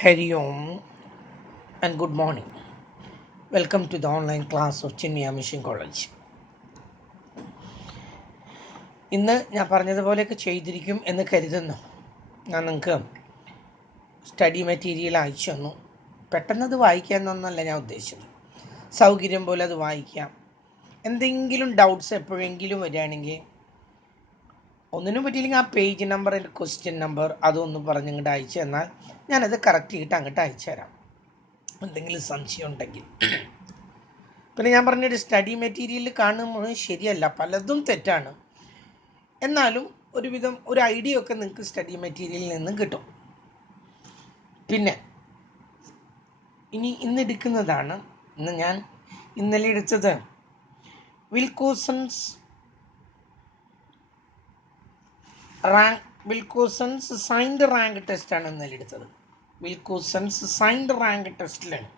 Hari Om and good morning. Welcome to the online class of Mcom College. ഇന്ന് ഞാൻ പറഞ്ഞതുപോലെയൊക്കെ ചെയ്തിരിക്കും എന്ന് കരുതുന്നു. ഞാൻ നിങ്ങൾക്ക് സ്റ്റഡി മെറ്റീരിയൽ അയച്ചു തന്നു. പെട്ടെന്നത് വായിക്കാമെന്നൊന്നല്ല ഞാൻ ഉദ്ദേശിച്ചത്. സൗകര്യം പോലെ അത് വായിക്കാം. എന്തെങ്കിലും ഡൗട്ട്സ് എപ്പോഴെങ്കിലും വരികയാണെങ്കിൽ ഒന്നിനും പറ്റിയില്ലെങ്കിൽ ആ പേജ് നമ്പർ ക്വസ്റ്റ്യൻ നമ്പർ അതൊന്ന് പറഞ്ഞ് ഇങ്ങോട്ട് അയച്ചു തന്നാൽ ഞാനത് കറക്റ്റ് ചെയ്തിട്ട് അങ്ങോട്ട് അയച്ചു തരാം. എന്തെങ്കിലും സംശയം ഉണ്ടെങ്കിൽ. പിന്നെ ഞാൻ പറഞ്ഞൊരു സ്റ്റഡി മെറ്റീരിയൽ കാണുമ്പോൾ ശരിയല്ല, പലതും തെറ്റാണ്. എന്നാലും ഒരുവിധം ഒരു ഐഡിയ ഒക്കെ നിങ്ങൾക്ക് സ്റ്റഡി മെറ്റീരിയലിൽ നിന്നും കിട്ടും. പിന്നെ ഇന്ന് എടുക്കുന്നതാണ്. ഞാൻ ഇന്നലെ എടുത്തത് വിൽക്കോസൺസ് സൈൻഡ് റാങ്ക് ടെസ്റ്റ് ആണ് ഇന്നലെ എടുത്തത്. വിൽക്കോസൺസ് സൈൻഡ് റാങ്ക് ടെസ്റ്റിലാണ്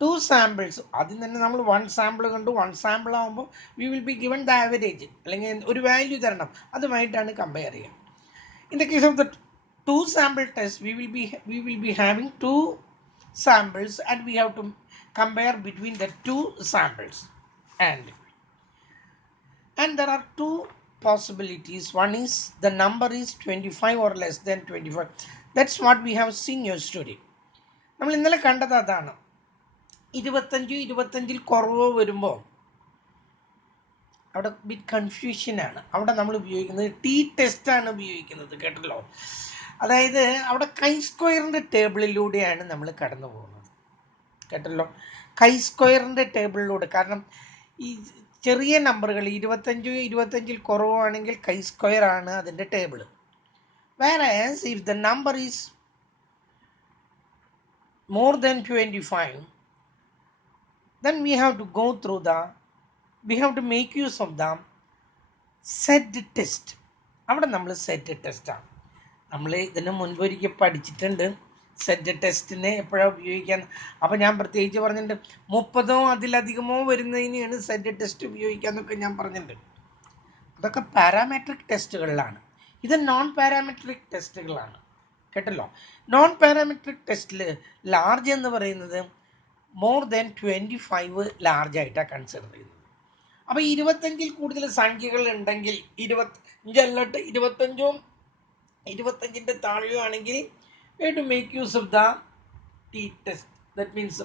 2 samples. ആദ്യം തന്നെ നമ്മൾ 1 sample കണ്ടു. 1 sample ആകുമ്പോൾ we will be given the average, അല്ലെങ്കിൽ ഒരു വാല്യൂ തരണം, അതുമായിട്ടാണ് കമ്പയർ ചെയ്യുക. In the case of the 2 sample test, we will be having 2 samples and we have to compare between the 2 samples, and there are 2 possibilities. One is the number is 25 or less than 25. That's what we have seen yesterday. നമ്മൾ ഇന്നലെ കണ്ടത് അതാണ്. 25 കുറവ് വരുമ്പോൾ അവിടെ bit കൺഫ്യൂഷനാണ്. അവിടെ നമ്മൾ ഉപയോഗിക്കുന്നത് ടി ടെസ്റ്റാണ് ഉപയോഗിക്കുന്നത്, കേട്ടല്ലോ. അതായത് അവിടെ കൈ സ്ക്വയറിൻ്റെ ടേബിളിലൂടെയാണ് നമ്മൾ കടന്നു പോകുന്നത്, കേട്ടല്ലോ. കൈ സ്ക്വയറിൻ്റെ ടേബിളിലൂടെ. കാരണം ഈ ചെറിയ നമ്പറുകൾ 25 കുറവാണെങ്കിൽ കൈ സ്ക്വയർ ആണ് അതിൻ്റെ table. whereas if the number is more than 25, then we have to make use of the set test. അവിടെ നമ്മൾ സെറ്റ് ടെസ്റ്റാണ്. നമ്മൾ ഇതിന് മുൻപൊരിക്കൽ പഠിച്ചിട്ടുണ്ട് സെറ്റ് ടെസ്റ്റിനെ എപ്പോഴാണ് ഉപയോഗിക്കാൻ. അപ്പോൾ ഞാൻ പ്രത്യേകിച്ച് പറഞ്ഞിട്ടുണ്ട് 30 അതിലധികമോ വരുന്നതിനെയാണ് സെറ്റ് ടെസ്റ്റ് ഉപയോഗിക്കാന്നൊക്കെ ഞാൻ പറഞ്ഞിട്ടുണ്ട്. അതൊക്കെ പാരാമെട്രിക് ടെസ്റ്റുകളിലാണ്. ഇത് നോൺ പാരാമെട്രിക് ടെസ്റ്റുകളാണ്, കേട്ടല്ലോ. നോൺ പാരാമെട്രിക് ടെസ്റ്റിൽ ലാർജ് എന്ന് പറയുന്നത് മോർ ദാൻ 25 ലാർജ് ആയിട്ടാണ് കൺസിഡർ ചെയ്യുന്നത്. അപ്പോൾ 25 കൂടുതൽ സംഖ്യകൾ ഉണ്ടെങ്കിൽ 25 താഴെയോ ആണെങ്കിൽ to make use of the T test. That means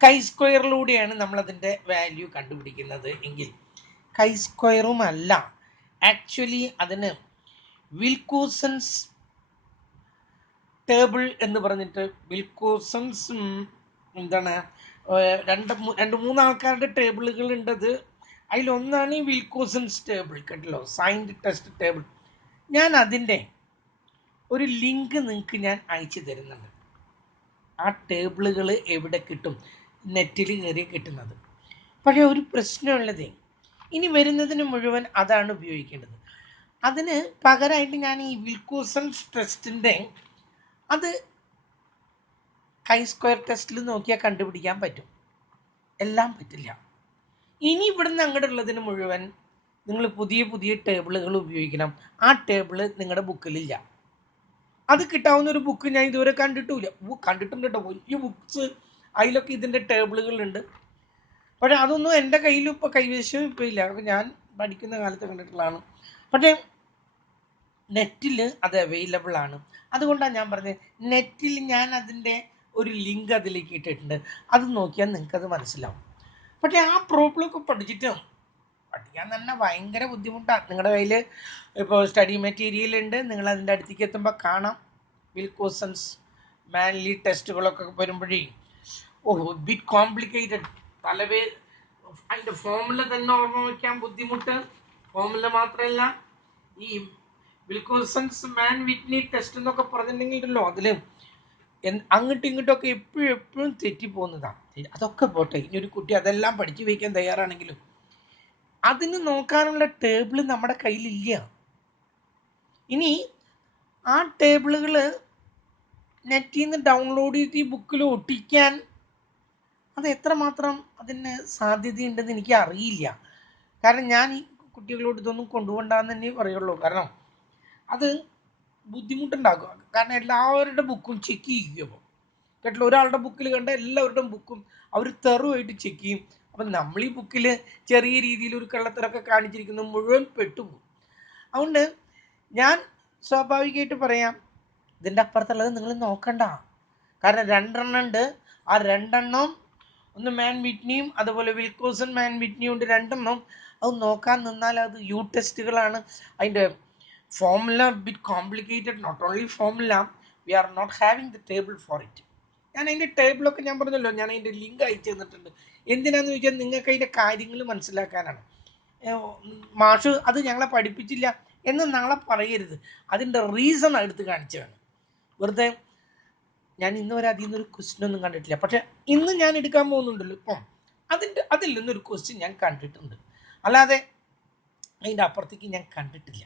chi സ്ക്വയറിലൂടെയാണ് നമ്മളതിൻ്റെ വാല്യൂ കണ്ടുപിടിക്കുന്നത് എങ്കിൽ കൈ സ്ക്വയറും അല്ല, ആക്ച്വലി അതിന് വിൽക്കോസൺസ് ടേബിൾ എന്ന് പറഞ്ഞിട്ട് വിൽക്കോസൺസ് എന്താണ് രണ്ട് മൂന്ന് ആൾക്കാരുടെ ടേബിളുകൾ ഉണ്ടത്. അതിലൊന്നാണ് ഈ വിൽക്കോസൺസ് ടേബിൾ, കേട്ടല്ലോ, സൈൻഡ് ടെസ്റ്റ് ടേബിൾ. ഞാൻ അതിൻ്റെ ഒരു ലിങ്ക് നിങ്ങൾക്ക് ഞാൻ അയച്ചു തരുന്നുണ്ട്. ആ ടേബിളുകൾ എവിടെ കിട്ടും? നെറ്റിൽ കയറി കിട്ടുന്നത്. പക്ഷേ ഒരു പ്രശ്നമുള്ളത്, ഇനി വരുന്നതിന് മുഴുവൻ അതാണ് ഉപയോഗിക്കേണ്ടത്. അതിന് പകരമായിട്ട് ഞാൻ ഈ വിൽക്കോസൺസ് ടെസ്റ്റിൻ്റെ അത് കൈ സ്ക്വയർ ടെസ്റ്റിൽ നോക്കിയാൽ കണ്ടുപിടിക്കാൻ പറ്റും. എല്ലാം പറ്റില്ല. ഇനി ഇവിടുന്ന് അങ്ങോട്ട് ഉള്ളതിന് മുഴുവൻ നിങ്ങൾ പുതിയ ടേബിളുകൾ ഉപയോഗിക്കണം. ആ ടേബിൾ നിങ്ങളുടെ ബുക്കിലില്ല. അത് കിട്ടാവുന്ന ഒരു ബുക്ക് ഞാൻ ഇതുവരെ കണ്ടിട്ടില്ല. കണ്ടിട്ടുണ്ട് കേട്ടോ, വലിയ ബുക്സ്, അതിലൊക്കെ ഇതിൻ്റെ ടേബിളുകളുണ്ട്. പക്ഷേ അതൊന്നും എൻ്റെ കയ്യിലും ഇപ്പോൾ കൈവശം ഇപ്പോൾ ഇല്ല. ഞാൻ പഠിക്കുന്ന കാലത്ത് കണ്ടിട്ടുള്ളതാണ്. പക്ഷേ നെറ്റിൽ അത് അവൈലബിൾ ആണ്. അതുകൊണ്ടാണ് ഞാൻ പറഞ്ഞത്, നെറ്റിൽ ഞാൻ അതിൻ്റെ ഒരു ലിങ്ക് അതിലേക്ക് ഇട്ടിട്ടുണ്ട്. അത് നോക്കിയാൽ നിങ്ങൾക്കത് മനസ്സിലാവും. പക്ഷേ ആ പ്രോബ്ലമൊക്കെ പഠിക്കാൻ തന്നെ ഭയങ്കര ബുദ്ധിമുട്ടാണ്. നിങ്ങളുടെ കയ്യിൽ ഇപ്പോൾ സ്റ്റഡി മെറ്റീരിയൽ ഉണ്ട്, നിങ്ങൾ അതിൻ്റെ അടുത്തേക്ക് എത്തുമ്പോൾ കാണാം വിൽക്കോസൺസ് മാൻലി ടെസ്റ്റുകളൊക്കെ വരുമ്പോഴേ ബിറ്റ് കോംപ്ലിക്കേറ്റഡ്. അതിൻ്റെ ഫോമുല തന്നെ ഓർമ്മ വയ്ക്കാൻ ബുദ്ധിമുട്ട്. ഫോമുല മാത്രമല്ല, ഈ വിൽക്കോസൺസ് മാൻ വിറ്റ്നി ടെസ്റ്റ് എന്നൊക്കെ പറഞ്ഞിട്ടുണ്ടെങ്കിലല്ലോ അതിൽ അങ്ങോട്ടും ഇങ്ങോട്ടൊക്കെ എപ്പോഴും തെറ്റിപ്പോകുന്നതാണ്. അതൊക്കെ പോട്ടെ, ഇനി ഒരു കുട്ടി അതെല്ലാം പഠിച്ചു വയ്ക്കാൻ തയ്യാറാണെങ്കിലും അതിന് നോക്കാനുള്ള ടേബിൾ നമ്മുടെ കയ്യിലില്ല. ഇനി ആ ടേബിളുകൾ നെറ്റിൽ നിന്ന് ഡൗൺലോഡ് ചെയ്ത് ഈ ബുക്കിൽ ഒട്ടിക്കാൻ അത് എത്രമാത്രം അതിന് സാധ്യതയുണ്ടെന്ന് എനിക്ക് അറിയില്ല. കാരണം ഞാൻ ഈ കുട്ടികളോട് ഇതൊന്നും കൊണ്ടുപോകണ്ടെന്ന് തന്നെ പറയുള്ളൂ. കാരണം അത് ബുദ്ധിമുട്ടുണ്ടാക്കുക. കാരണം എല്ലാവരുടെ ബുക്കും ചെക്ക് ചെയ്യുമ്പോൾ കേട്ടില്ല, ഒരാളുടെ ബുക്കിൽ കണ്ട എല്ലാവരുടെയും ബുക്കും അവർ തെറുമായിട്ട് ചെക്ക് ചെയ്യും. അപ്പം നമ്മൾ ഈ ബുക്കിൽ ചെറിയ രീതിയിൽ ഒരു കള്ളത്തരമൊക്കെ കാണിച്ചിരിക്കുന്നത് മുഴുവൻ പെട്ടുപോകും. അതുകൊണ്ട് ഞാൻ സ്വാഭാവികമായിട്ട് പറയാം, ഇതിൻ്റെ അപ്പുറത്തുള്ളത് നിങ്ങൾ നോക്കണ്ട. കാരണം 2 ഉണ്ട്. ആ 2 ഒന്ന് മാൻ വിറ്റ്നിയും അതുപോലെ വിൽക്കോസൺ മാൻ വിറ്റ്നിയും ഉണ്ട് 2. അത് നോക്കാൻ നിന്നാൽ അത് യു ടെസ്റ്റുകളാണ്. അതിൻ്റെ formula bit complicated. Not only formula, we are not having the table for it. ഞാൻ അതിൻ്റെ ടേബിളൊക്കെ ഞാൻ പറഞ്ഞല്ലോ, ഞാൻ അതിൻ്റെ ലിങ്ക് അയച്ചു തന്നിട്ടുണ്ട്. എന്തിനാന്ന് ചോദിച്ചാൽ നിങ്ങൾക്ക് അതിൻ്റെ കാര്യങ്ങൾ മനസ്സിലാക്കാനാണ്. മാഷ് അത് ഞങ്ങളെ പഠിപ്പിച്ചില്ല എന്ന് നാളെ പറയരുത്. അതിൻ്റെ റീസൺ എടുത്ത് കാണിച്ചതാണ്. വെറുതെ ഞാൻ ഇന്ന് വരെ അതിൽ നിന്നൊരു ക്വസ്റ്റ്യൻ ഒന്നും കണ്ടിട്ടില്ല. പക്ഷെ ഇന്ന് ഞാൻ എടുക്കാൻ പോകുന്നുണ്ടല്ലോ ഇപ്പം, അതിൽ നിന്നൊരു ക്വസ്റ്റ്യൻ ഞാൻ കണ്ടിട്ടുണ്ട്. അല്ലാതെ അതിൻ്റെ അപ്പുറത്തേക്ക് ഞാൻ കണ്ടിട്ടില്ല.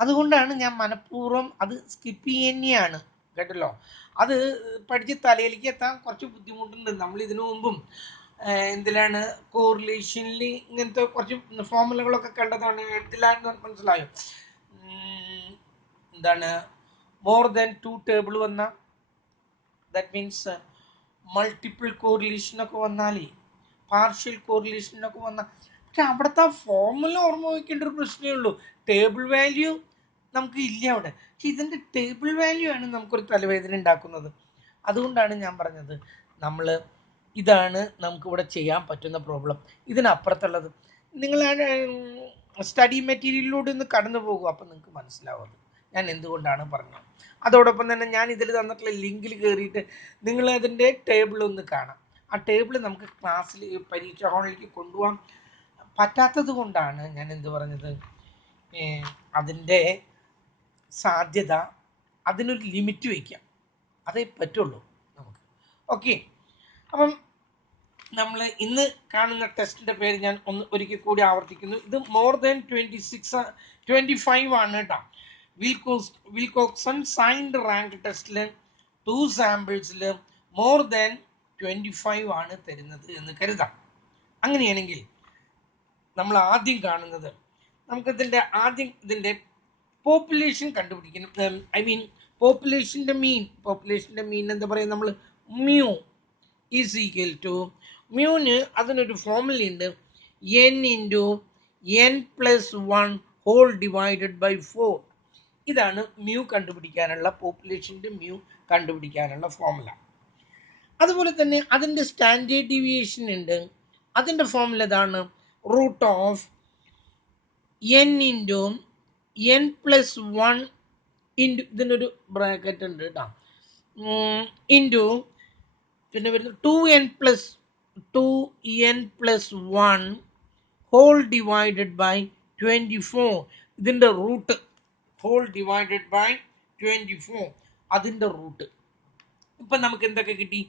അതുകൊണ്ടാണ് ഞാൻ മനഃപൂർവ്വം അത് സ്കിപ്പ് ചെയ്യുന്നതാണ്. കേട്ടല്ലോ, അത് പഠിച്ച് തലയിലേക്ക് എത്താൻ കുറച്ച് ബുദ്ധിമുട്ടുണ്ട്. നമ്മൾ ഇതിനു മുമ്പും എന്തിലാണ് കോറിലേഷനിൽ ഇങ്ങനത്തെ കുറച്ച് ഫോർമുലകളൊക്കെ കണ്ടതാണ്. എന്തിലാണെന്ന് മനസ്സിലായോ? എന്താണ് മോർ ദാൻ 2 ടേബിൾ വന്ന, ദാറ്റ് മീൻസ് മൾട്ടിപ്പിൾ കോറിലേഷനൊക്കെ വന്നാലേ, പാർഷ്യൽ കോറിലേഷനൊക്കെ വന്നാൽ, പക്ഷെ അവിടുത്തെ ആ ഫോർമുല ഓർമ്മ വയ്ക്കേണ്ട ഒരു പ്രശ്നമേ ഉള്ളൂ. ടേബിൾ വാല്യൂ നമുക്ക് ഇല്ല അവിടെ. പക്ഷെ ഇതിൻ്റെ ടേബിൾ വാല്യൂ ആണ് നമുക്കൊരു തലവേദന ഉണ്ടാക്കുന്നത്. അതുകൊണ്ടാണ് ഞാൻ പറഞ്ഞത്, നമ്മൾ ഇതാണ് നമുക്കിവിടെ ചെയ്യാൻ പറ്റുന്ന പ്രോബ്ലം. ഇതിനപ്പുറത്തുള്ളത് നിങ്ങൾ സ്റ്റഡി മെറ്റീരിയലിലൂടെ ഒന്ന് കടന്നു പോകും. അപ്പം നിങ്ങൾക്ക് മനസ്സിലാവും ഞാൻ എന്തുകൊണ്ടാണ് പറഞ്ഞത്. അതോടൊപ്പം തന്നെ ഞാൻ ഇതിൽ തന്നിട്ടുള്ള ലിങ്കിൽ കയറിയിട്ട് നിങ്ങൾ അതിൻ്റെ ടേബിൾ ഒന്ന് കാണാം. ആ ടേബിൾ നമുക്ക് ക്ലാസ്സിൽ പരീക്ഷാ ഹാളിലേക്ക് കൊണ്ടുപോകാൻ പറ്റാത്തത് കൊണ്ടാണ് ഞാൻ എന്ത് പറഞ്ഞത്, അതിൻ്റെ സാധ്യത, അതിനൊരു ലിമിറ്റ് വയ്ക്കാം. അതേ പറ്റുള്ളൂ നമുക്ക്. ഓക്കെ, അപ്പം നമ്മൾ ഇന്ന് കാണുന്ന ടെസ്റ്റിൻ്റെ പേര് ഞാൻ ഒരിക്കൽ കൂടി ആവർത്തിക്കുന്നു. ഇത് മോർ ദാൻ 25 ആണ് കേട്ടോ. വിൽകോക്സൺ സൈൻഡ് റാങ്ക് ടെസ്റ്റിൽ 2 സാമ്പിൾസിൽ മോർ ദാൻ 25 ആണ് തരുന്നത് എന്ന് കരുതാം. അങ്ങനെയാണെങ്കിൽ നമ്മൾ ആദ്യം കാണുന്നത്, നമുക്കിതിൻ്റെ ഇതിൻ്റെ പോപ്പുലേഷൻ കണ്ടുപിടിക്കണം. ഐ മീൻ പോപ്പുലേഷൻ്റെ മീൻ എന്താ പറയുക, നമ്മൾ മ്യൂ ഈസ് ഈക്വൽ ടു, മ്യൂന് അതിനൊരു ഫോർമുലയുണ്ട്, n+1 ഹോൾ ഡിവൈഡഡ് ബൈ 4. ഇതാണ് മ്യൂ കണ്ടുപിടിക്കാനുള്ള, പോപ്പുലേഷൻ്റെ മ്യൂ കണ്ടുപിടിക്കാനുള്ള ഫോർമുല. അതുപോലെ തന്നെ അതിൻ്റെ സ്റ്റാൻഡേർഡ് ഡീവിയേഷൻ ഉണ്ട്. അതിൻ്റെ ഫോർമുല ഇതാണ്, √n × n+1 ഇതിനൊരു ബ്രാക്കറ്റ് ഉണ്ട് കേട്ടോ, ഇൻറ്റു പിന്നെ വരുന്നത് 2n+1 ഹോൾ ഡിവൈഡഡ് ബൈ 24. ഇതിൻ്റെ റൂട്ട് ഹോൾ ഡിവൈഡഡ് ബൈ 24, അതിൻ്റെ റൂട്ട്. ഇപ്പം നമുക്ക് എന്തൊക്കെ കിട്ടി?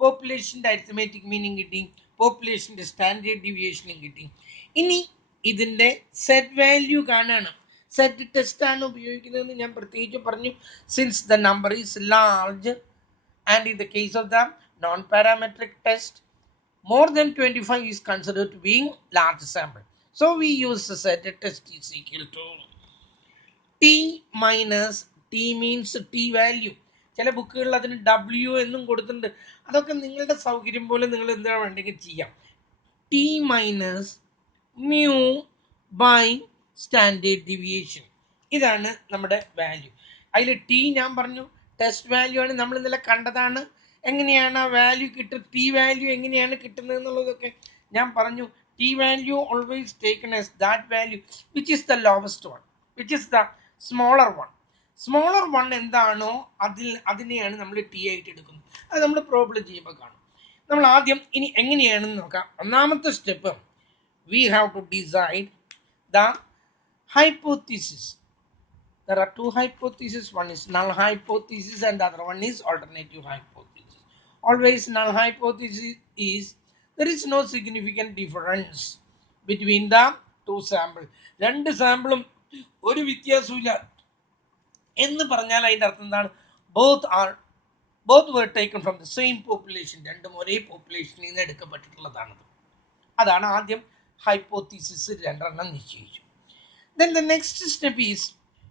പോപ്പുലേഷൻ്റെ അരിത്മെറ്റിക് മീനിങ് കിട്ടി, പോപ്പുലേഷൻ്റെ സ്റ്റാൻഡേർഡ് ഡീവിയേഷനും കിട്ടി. ഇനി ഇതിൻ്റെ സെറ്റ് വാല്യൂ കാണണം. സെറ്റ് ടെസ്റ്റാണ് ഉപയോഗിക്കുന്നതെന്ന് ഞാൻ പ്രത്യേകിച്ച് പറഞ്ഞു. Since the number is large and in the case of the non-parametric test, more than 25 is considered to being large sample. So we use the set test is equal to t minus, t means t value. ചില ബുക്കുകളിൽ അതിന് W എന്നും കൊടുത്തിട്ടുണ്ട്. അതൊക്കെ നിങ്ങളുടെ സൗകര്യം പോലെ നിങ്ങൾ എന്താണ് വേണ്ടെങ്കിൽ ചെയ്യാം. t minus mu by standard deviation, ഇതാണ് നമ്മുടെ വാല്യൂ. അതിൽ ടി ഞാൻ പറഞ്ഞു ടെസ്റ്റ് വാല്യൂ ആണ്, നമ്മൾ ഇന്നലെ കണ്ടതാണ്. എങ്ങനെയാണ് ആ വാല്യൂ കിട്ടുക, ടി വാല്യൂ എങ്ങനെയാണ് കിട്ടുന്നത് എന്നുള്ളതൊക്കെ ഞാൻ പറഞ്ഞു. T value always taken as that value which is the lowest one, which is the smaller one. Smaller one എന്താണോ അതിനെയാണ് നമ്മൾ ടി ആയിട്ട് എടുക്കുന്നത്. അത് നമ്മൾ പ്രോബ്ലം ചെയ്യുമ്പോൾ കാണും. നമ്മൾ ആദ്യം ഇനി എങ്ങനെയാണെന്ന് നോക്കാം. ഒന്നാമത്തെ step, we have to decide the hypothesis. There are 2 hypotheses. One is null hypothesis and the other one is alternative hypothesis. Always null hypothesis is there is no significant difference between the 2 samples. 2 സാമ്പിളും ഒരു വ്യത്യാസമില്ല എന്ന് പറഞ്ഞാൽ അതിൻ്റെ അർത്ഥം എന്താണ്? both were taken from the same population. രണ്ടും ഒരേ പോപ്പുലേഷനിൽ നിന്ന് എടുക്കപ്പെട്ടിട്ടുള്ളതാണത്. അതാണ് ആദ്യം ഹൈപ്പോത്തീസിസ് 2 നിശ്ചയിച്ചു. Then the next step is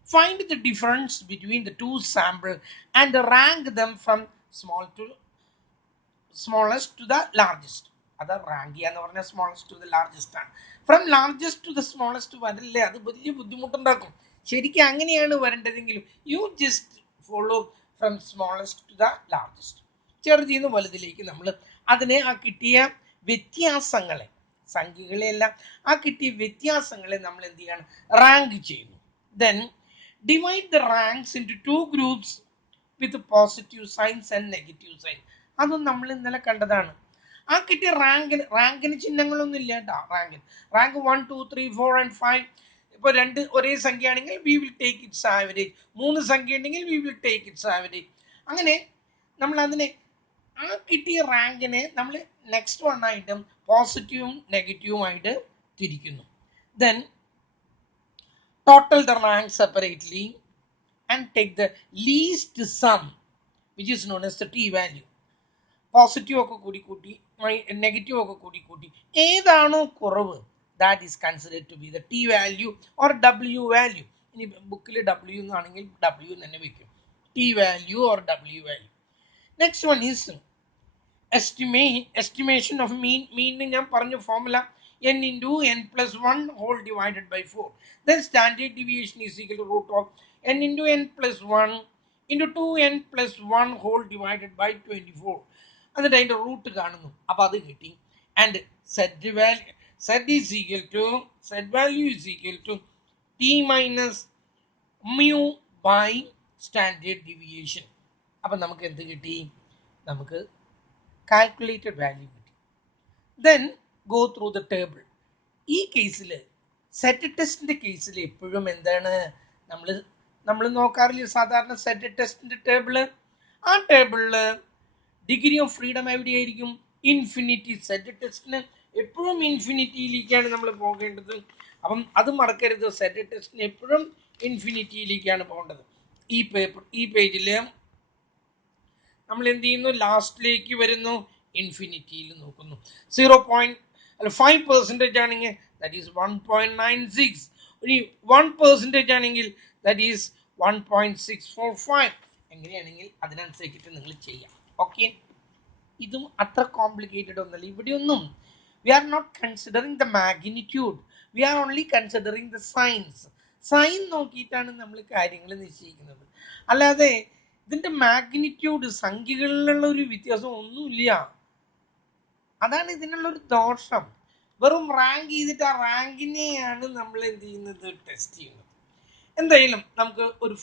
Find the difference between the two samples and rank them from small to smallest to the largest. അത് റാങ്ക് ചെയ്യാന്ന് പറഞ്ഞാൽ smallest to the largest ആണ്. From largest to the smallest വരില്ലേ, അത് വലിയ ബുദ്ധിമുട്ടുണ്ടാക്കും. ശരിക്കും അങ്ങനെയാണ് വരേണ്ടതെങ്കിലും you just follow from smallest to the largest. ചെറുതിൽ നിന്ന് വലുതിലേക്ക് നമ്മൾ അതിനെ ആ കിട്ടിയ വ്യത്യാസങ്ങളെ, സംഖ്യകളെയെല്ലാം ആ കിട്ടിയ വ്യത്യാസങ്ങളെ നമ്മൾ എന്ത് ചെയ്യാണ്, റാങ്ക് ചെയ്യുന്നു. Then divide the ranks into two groups with positive signs and negative sign. അതും നമ്മൾ ഇന്നലെ കണ്ടതാണ്. ആ കിട്ടിയ റാങ്കിന് ചിഹ്നങ്ങളൊന്നും ഇല്ല കേട്ടോ. Rank 1 2 3 4 and 5. ഇപ്പോൾ രണ്ട് ഒരേ സംഖ്യ ആണെങ്കിൽ we will take it's average. മൂന്ന് സംഖ്യ ഉണ്ടെങ്കിൽ we will take it's average. അങ്ങനെ നമ്മൾ അതിനെ ആ കിട്ടിയ റാങ്കിനെ നമ്മൾ നെക്സ്റ്റ് വൺ ആയിട്ടും പോസിറ്റീവും നെഗറ്റീവും ആയിട്ട് തിരിക്കുന്നു. Then total the rank separately and take the least sum which is known as the T value. Positive ഒക്കെ കൂട്ടി നെഗറ്റീവ് ഒക്കെ കൂട്ടി ഏതാണോ കുറവ് that is considered to be the T value or W value. ഇനി ബുക്കിൽ ഡബ്ല്യു എന്നാണെങ്കിൽ W തന്നെ വെക്കും, T value or W value. Next one is estimation of mean ഞാൻ പറഞ്ഞു formula n into n plus 1 whole divided by 4. Then standard deviation is equal to root of n into n plus 1 into 2n plus 1 whole divided by 24. എന്നിട്ട് അതിൻ്റെ root കാണുന്നു, അപ്പോൾ അത് കിട്ടി. And z value is equal to t minus mu by standard deviation. അപ്പം നമുക്ക് എന്ത് കിട്ടി, നമുക്ക് കാൽക്കുലേറ്റഡ് വാല്യൂ കിട്ടി. Then go through the table. ഈ കേസിൽ സെറ്റ് ടെസ്റ്റിൻ്റെ കേസിൽ എപ്പോഴും എന്താണ് നമ്മൾ നോക്കാറില്ല സാധാരണ സെറ്റ് ടെസ്റ്റിൻ്റെ ടേബിള്. ആ ടേബിളിൽ ഡിഗ്രി ഓഫ് ഫ്രീഡം എവിടെയായിരിക്കും, ഇൻഫിനിറ്റി. സെറ്റ് ടെസ്റ്റിന് എപ്പോഴും ഇൻഫിനിറ്റിയിലേക്കാണ് നമ്മൾ പോകേണ്ടത്. അപ്പം അത് മറക്കരുത്, സെറ്റ് ടെസ്റ്റിന് എപ്പോഴും ഇൻഫിനിറ്റിയിലേക്കാണ് പോകേണ്ടത്. ഈ പേജിൽ നമ്മൾ എന്ത് ചെയ്യുന്നു, ലാസ്റ്റിലേക്ക് വരുന്നു, ഇൻഫിനിറ്റിയിൽ നോക്കുന്നു. 5% ആണെങ്കിൽ ദാറ്റ് ഈസ് 1.96. ഇനി 1% ആണെങ്കിൽ ദാറ്റ് ഈസ് 1.645. എങ്ങനെയാണെങ്കിൽ അതിനനുസരിച്ചിട്ട് നിങ്ങൾ ചെയ്യാം. ഓക്കെ, ഇതും അത്ര കോംപ്ലിക്കേറ്റഡ് ഒന്നല്ല. ഇവിടെയൊന്നും we are not considering the magnitude, we are only considering the signs. Sign നോക്കിയിട്ടാണ് നമ്മൾ കാര്യങ്ങൾ നിശ്ചയിക്കുന്നത്. അല്ലാതെ ഇതിൻ്റെ മാഗ്നിറ്റ്യൂഡ് സംഖ്യകളിലുള്ള ഒരു വ്യത്യാസം ഒന്നുമില്ല. അതാണ് ഇതിനുള്ളൊരു ദോഷം. വെറും റാങ്ക് ചെയ്തിട്ട് ആ റാങ്കിനെയാണ് നമ്മൾ എന്ത് ചെയ്യുന്നത്, ടെസ്റ്റ് ചെയ്യുന്നത്. എന്തായാലും നമുക്ക് ഒരു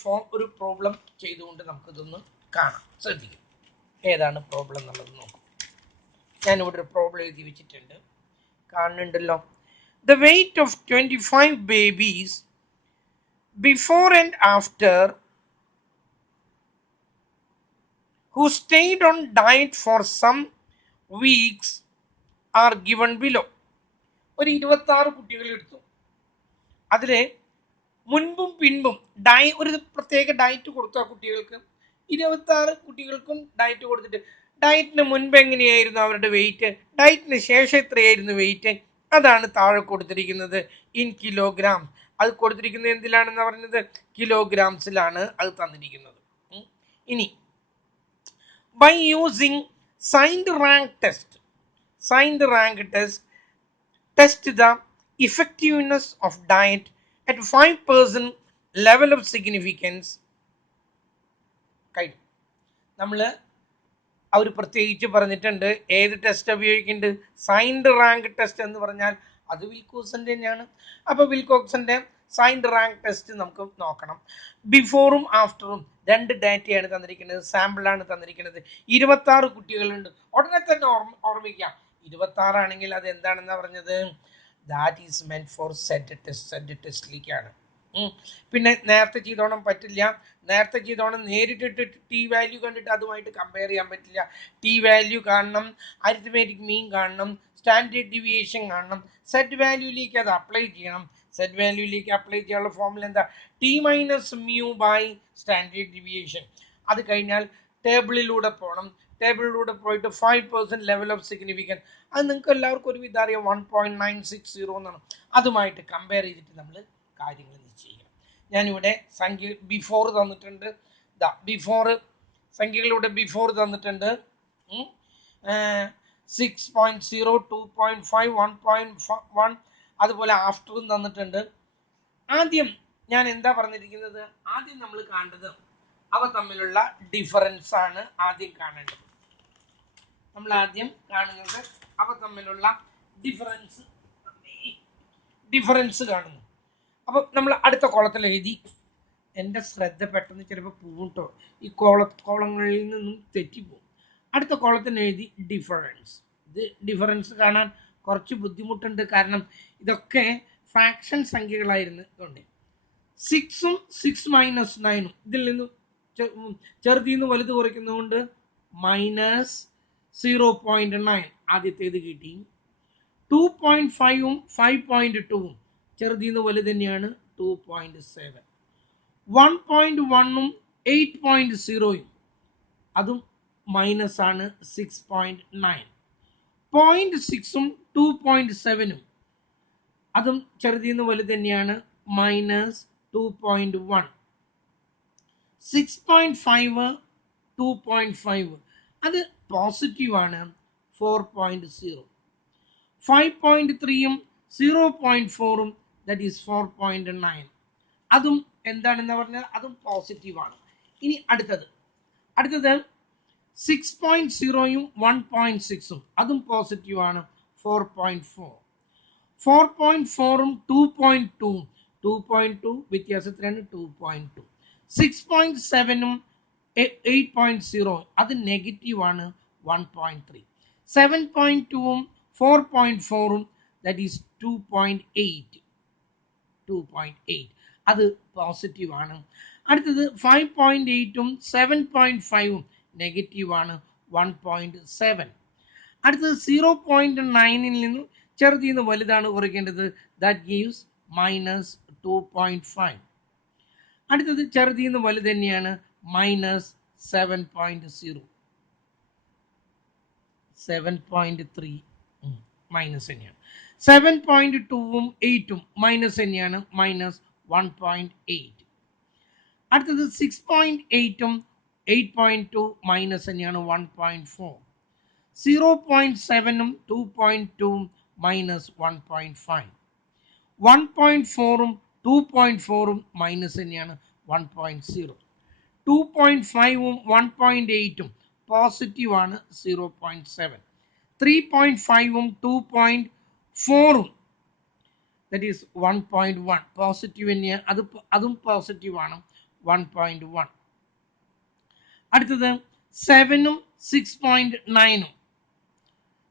പ്രോബ്ലം ചെയ്തുകൊണ്ട് നമുക്കിതൊന്ന് കാണാം. ശ്രദ്ധിക്കും ഏതാണ് പ്രോബ്ലം എന്നുള്ളത് നോക്കും. ഞാനിവിടെ ഒരു പ്രോബ്ലം എഴുതി വെച്ചിട്ടുണ്ട്, കാണുന്നുണ്ടല്ലോ. The weight of 25 babies before and after who stayed on diet for some weeks are given below. ഒരു 26 കുട്ടികൾ എടുത്തു. അതിൽ മുൻപും പിൻപും ഒരു പ്രത്യേക ഡയറ്റ് കൊടുത്തു ആ കുട്ടികൾക്ക്. 26 കുട്ടികൾക്കും ഡയറ്റ് കൊടുത്തിട്ട് ഡയറ്റിന് മുൻപ് എങ്ങനെയായിരുന്നു അവരുടെ വെയിറ്റ്, ഡയറ്റിന് ശേഷം എത്രയായിരുന്നു വെയിറ്റ്, അതാണ് താഴെ കൊടുത്തിരിക്കുന്നത് ഇൻ കിലോഗ്രാം. അത് കൊടുത്തിരിക്കുന്നത് എന്തിലാണെന്ന് പറഞ്ഞത്, കിലോഗ്രാംസിലാണ് അത് തന്നിരിക്കുന്നത്. ഇനി by using signed rank test test the effectiveness of diet at 5% level of significance. കഴിഞ്ഞു. നമ്മൾ അവർ പ്രത്യേകിച്ച് പറഞ്ഞിട്ടുണ്ട് ഏത് ടെസ്റ്റ് ഉപയോഗിക്കുന്നുണ്ട്, സൈൻഡ് റാങ്ക് ടെസ്റ്റ് എന്ന് പറഞ്ഞാൽ അത് വിൽക്കോക്സിൻ്റെ തന്നെയാണ്. അപ്പോൾ വിൽക്കോക്സിൻ്റെ സൈൻഡ് റാങ്ക് ടെസ്റ്റ് നമുക്ക് നോക്കണം. ബിഫോറും ആഫ്റ്ററും രണ്ട് ഡാറ്റയാണ് തന്നിരിക്കുന്നത്, സാമ്പിളാണ് തന്നിരിക്കുന്നത്. 26 കുട്ടികളുണ്ട്. ഉടനെ തന്നെ ഓർമ്മിക്കാം, 26 ആണെങ്കിൽ അത് എന്താണെന്നാണ് പറഞ്ഞത്, that is meant for Z ടെസ്റ്റിലേക്കാണ്. പിന്നെ നേരത്തെ ചെയ്തോണം പറ്റില്ല. നേരത്തെ ചെയ്തോണം നേരിട്ടിട്ട് ടി വാല്യൂ കണ്ടിട്ട് അതുമായിട്ട് കമ്പയർ ചെയ്യാൻ പറ്റില്ല. ടി വാല്യൂ കാണണം, അരിത്മെറ്റിക് മീൻ കാണണം, സ്റ്റാൻഡേർഡ് ഡീവിയേഷൻ കാണണം, സെറ്റ് വാല്യൂയിലേക്ക് അത് അപ്ലൈ ചെയ്യണം. സെറ്റ് വാല്യൂയിലേക്ക് അപ്ലൈ ചെയ്യാനുള്ള ഫോർമുല എന്താ, T minus mu by standard deviation. അത് കഴിഞ്ഞാൽ ടേബിളിലൂടെ പോകണം. ടേബിളിലൂടെ പോയിട്ട് 5% ലെവൽ ഓഫ് സിഗ്നിഫിക്കൻസ്, അത് നിങ്ങൾക്ക് എല്ലാവർക്കും ഒരു വിധം അറിയാം, 1.960 എന്നാണ്. അതുമായിട്ട് കമ്പയർ ചെയ്തിട്ട് നമ്മൾ കാര്യങ്ങൾ നിശ്ചയിക്കണം. ഞാനിവിടെ സംഖ്യ ബിഫോർ തന്നിട്ടുണ്ട്. ബിഫോർ സംഖ്യകളുടെ ബിഫോർ തന്നിട്ടുണ്ട്. 6.0, 2.5, 1.1, അതുപോലെ ആഫ്റ്ററും തന്നിട്ടുണ്ട്. ആദ്യം ഞാൻ എന്താ പറഞ്ഞിരിക്കുന്നത്, ആദ്യം നമ്മൾ കാണേണ്ടത് അവ തമ്മിലുള്ള ഡിഫറൻസ് ആണ് ആദ്യം കാണേണ്ടത്. നമ്മൾ ആദ്യം കാണുന്നത് അവ തമ്മിലുള്ള ഡിഫറൻസ് കാണുന്നു. അപ്പം നമ്മൾ അടുത്ത കോളത്തിൽ എഴുതി. എൻ്റെ ശ്രദ്ധ പെട്ടെന്ന് ചിലപ്പോൾ പോകും കേട്ടോ, ഈ കോളങ്ങളിൽ നിന്നും തെറ്റിപ്പോകും. അടുത്ത കോളത്തിന് എഴുതി ഡിഫറൻസ്. ഇത് ഡിഫറൻസ് കാണാൻ കുറച്ച് ബുദ്ധിമുട്ടുണ്ട്, കാരണം ഇതൊക്കെ ഫ്രാക്ഷൻ സംഖ്യകളായിരുന്നു. കൊണ്ട് 6ഉം 6-9 ഇതിൽ നിന്നും ചെറുതിൽ നിന്ന് വലുത് കുറയ്ക്കുന്നതുകൊണ്ട് -0.9 ആദ്യത്തേത് കിട്ടി. 2.5ഉം 5.2ഉം ചെറുതിൽ നിന്ന് വലുത് തന്നെയാണ് 2.7. 1.1ഉം 8.0ഉം അതും മൈനസ് ആണ് 6.9. 0.6ഉം 2.7ഉം അതും ചെറുതിൽ നിന്ന് വലുത് തന്നെയാണ് -2.1. 6.5 2.5 അത് പോസിറ്റീവ് ആണ് 4.0. 5.3ഉം 0.4ഉം ദാറ്റ് ഈസ് 4.9 അതും എന്താണെന്ന് പറഞ്ഞാൽ അതും പോസിറ്റീവ് ആണ്. ഇനി അടുത്തത് 6.0ഉം 1.6ഉം അതും പോസിറ്റീവ് ആണ് 4.4. 4.4ഉം 2.2 വ്യത്യാസത്തിലാണ് 2.2. 6.7ഉം 8.0 അത് നെഗറ്റീവ് ആണ് 1.3. 7.2ഉം 4.4ഉം ദാറ്റ് ഈസ് 2.8 അത് പോസിറ്റീവ് ആണ്. അടുത്തത് 5.8ഉം 7.5ഉം നെഗറ്റീവ് ആണ് 1.7. അടുത്തത് 0.9ൽ നിന്നും ചെറുതിൽ നിന്ന് വലുതാണ് കുറയ്ക്കേണ്ടത്, ദാറ്റ് ഗീവ്സ് -2.5. അടുത്തത് ചെറുതിൽ നിന്ന് വലുത് തന്നെയാണ് -7.0. 7.3 മൈനസ് തന്നെയാണ്. 7.2ഉം 8ഉം മൈനസ് തന്നെയാണ് -1.8. അടുത്തത് 6.8ഉം 8.2 മൈനസ് തന്നെയാണ് 1.4. 0.7ഉം 2.2ഉം -1.5. 1.4ഉം 2.4ഉം മൈനസ് തന്നെയാണ് 1.0. 2.5ഉം 1.8ഉം പോസിറ്റീവ് ആണ് 0.7. 3.5ഉം 2.4ഉം ദാറ്റ് ഈസ് 1.1 പോസിറ്റീവ് തന്നെയാണ്, അതും പോസിറ്റീവ് ആണ് 1.1. അടുത്തത് 7ഉം 6.9ഉം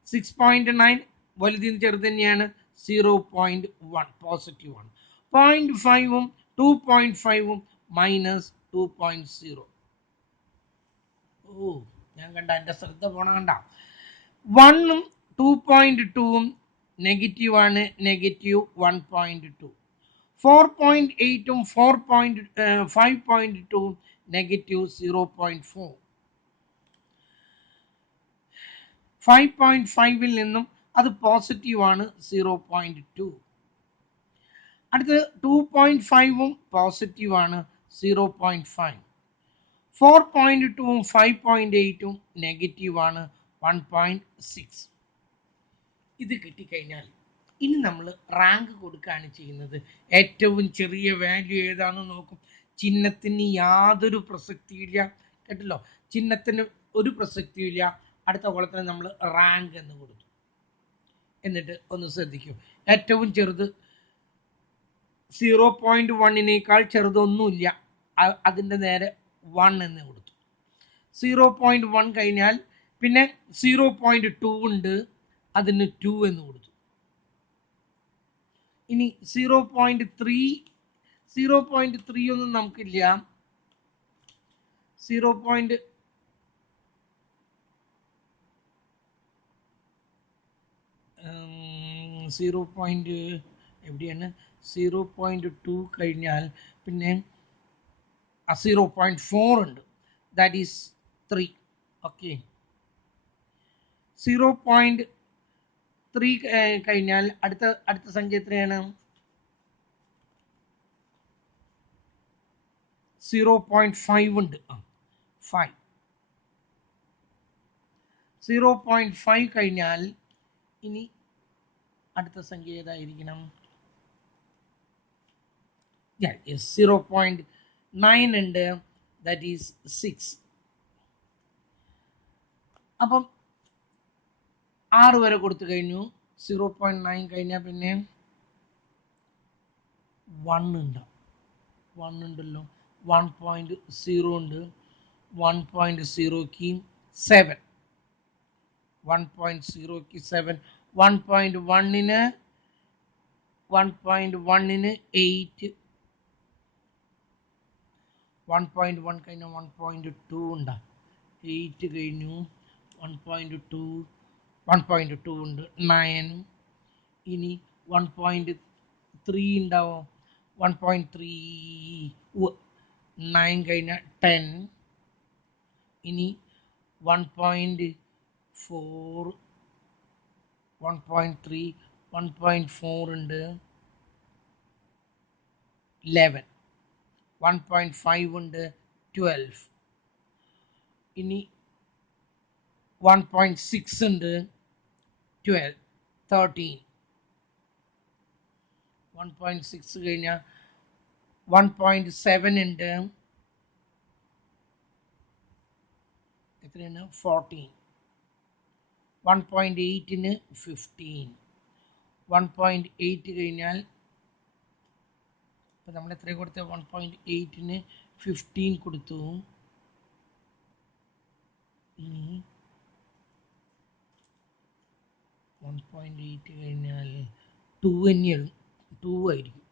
6.9 വലുതിന് ചെറുത് തന്നെയാണ് 0.1 പോസിറ്റീവ് ആണ്. 0.5ഉം 2.5ഉം -2.0. ഞാൻ കണ്ട എൻ്റെ ശ്രദ്ധ പോണ കണ്ട. 1ഉം 2.2ഉം നെഗറ്റീവ് ആണ് -1.2. 4.8ഉം 5.2ഉം -0.4. 5.5ൽ നിന്നും അത് പോസിറ്റീവ് ആണ് 0.2. അടുത്തത് 2.5ഉം പോസിറ്റീവ് ആണ് 0.5. 4.2ഉം 5.8ഉം നെഗറ്റീവ് ആണ് 1.6. ഇത് കിട്ടിക്കഴിഞ്ഞാൽ ഇനി നമ്മൾ റാങ്ക് കൊടുക്കുകയാണ് ചെയ്യുന്നത്. ഏറ്റവും ചെറിയ വാല്യൂ ഏതാണെന്ന് നോക്കും. ചിഹ്നത്തിന് യാതൊരു പ്രസക്തിയില്ല, കേട്ടല്ലോ, ചിഹ്നത്തിന് ഒരു പ്രസക്തിയില്ല. അടുത്ത കോളത്തിന് നമ്മൾ റാങ്ക് എന്ന് കൊടുത്തു. എന്നിട്ട് ഒന്ന് ശ്രദ്ധിക്കും, ഏറ്റവും ചെറുത് 0.1നേക്കാൾ ചെറുതൊന്നുമില്ല, അതിൻ്റെ നേരെ 1 എന്ന് കൊടുത്തു. 0.1 കഴിഞ്ഞാൽ പിന്നെ 0.2 ഉണ്ട്, അതിന് 2 എന്ന് കൊടുത്തു. ഇനി 0.3 ഒന്നും നമുക്കില്ല. 0. എവിടെയാണ് 0.2 കഴിഞ്ഞാൽ പിന്നെ 0.4 ഉണ്ട്, ദാറ്റ് ഈസ് 3. ഓക്കെ, 0.3 കഴിഞ്ഞാൽ അടുത്ത സംഖ്യ എത്രയാണ്? 0.5 ഉണ്ട്. 5 0.5 കഴിഞ്ഞാൽ ഇനി അടുത്ത സംഖ്യ ഏതായിരിക്കണം? 0.9 ഉണ്ട്, ദാറ്റ് ഈസ് 6. അപ്പം 6 വരെ കൊടുത്തു കഴിഞ്ഞു. 0.9 കഴിഞ്ഞാൽ പിന്നെ 1 ഉണ്ടാവും. 1 ഉണ്ടല്ലോ, 1.0 ഉണ്ട്, 1.0ക്ക് 7, 1.0ക്ക് 7, 1.1ന് 8, 1.1 കഴിഞ്ഞ 1.2 ഉണ്ടാവും. 8 കഴിഞ്ഞു, 1.2 ഉണ്ട്, 9. ഇനി 1.3 ഉണ്ടാവും. 1.3 9 കഴിഞ്ഞ 10. ഇനി 1.4 1.3 1.4 ഉണ്ട്, 11. 1.5 ഉണ്ട്, 12. ഇനി 1.6 ഉണ്ട്, 12, 13. 1.6 കഴിഞ്ഞാൽ 1.7 ഉണ്ട്, എത്രയാണ്? 14. 1.8ന് 15. 1.8 കഴിഞ്ഞാൽ ഇപ്പം നമ്മൾ എത്ര കൊടുത്ത? 1.8ന് 15 കൊടുത്തു. ഇനി 1.8 കഴിഞ്ഞാൽ 2 തന്നെയാണ്, 2 ആയിരിക്കും.